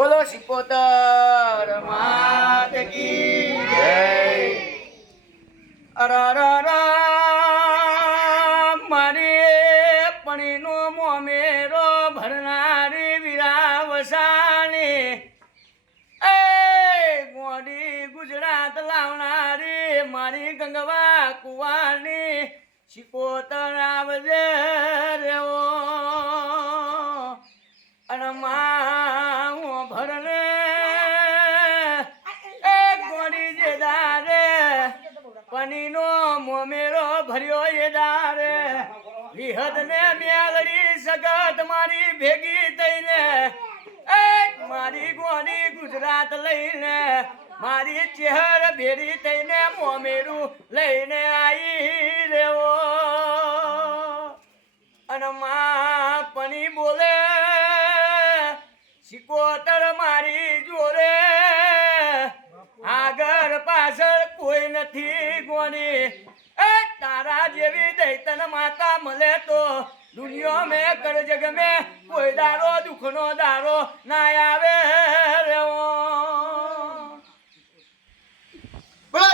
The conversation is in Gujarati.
બોલો સિપોતર માત કી જય. અરરરા મારી પણીનો મોમેરો ભરનારી વિરાવસાની. એ, મોડી ગુજરાત લાવનારી મારી ગંગવા કુવાની. શિકોતર આવજે પનીનો મોમેરો ભર્યો એ દારે. વિહદ ને મેળડી સગત મારી ભેગી થઈને, એક મારી ગોડી ગુજરાત લઈને, મારી ચહેર ભેરી થઈને મોમેરું લઈને આવી રેવો. અને મા પની બોલે, સિકોતર મારી જોડે પાછળ કોઈ નથી કોની એ તારા જેવી દૈતન માતા મળે તો દુનિયા મેં કર જગ મેં. કોઈ દારો દુઃખનો દારો ના આવે.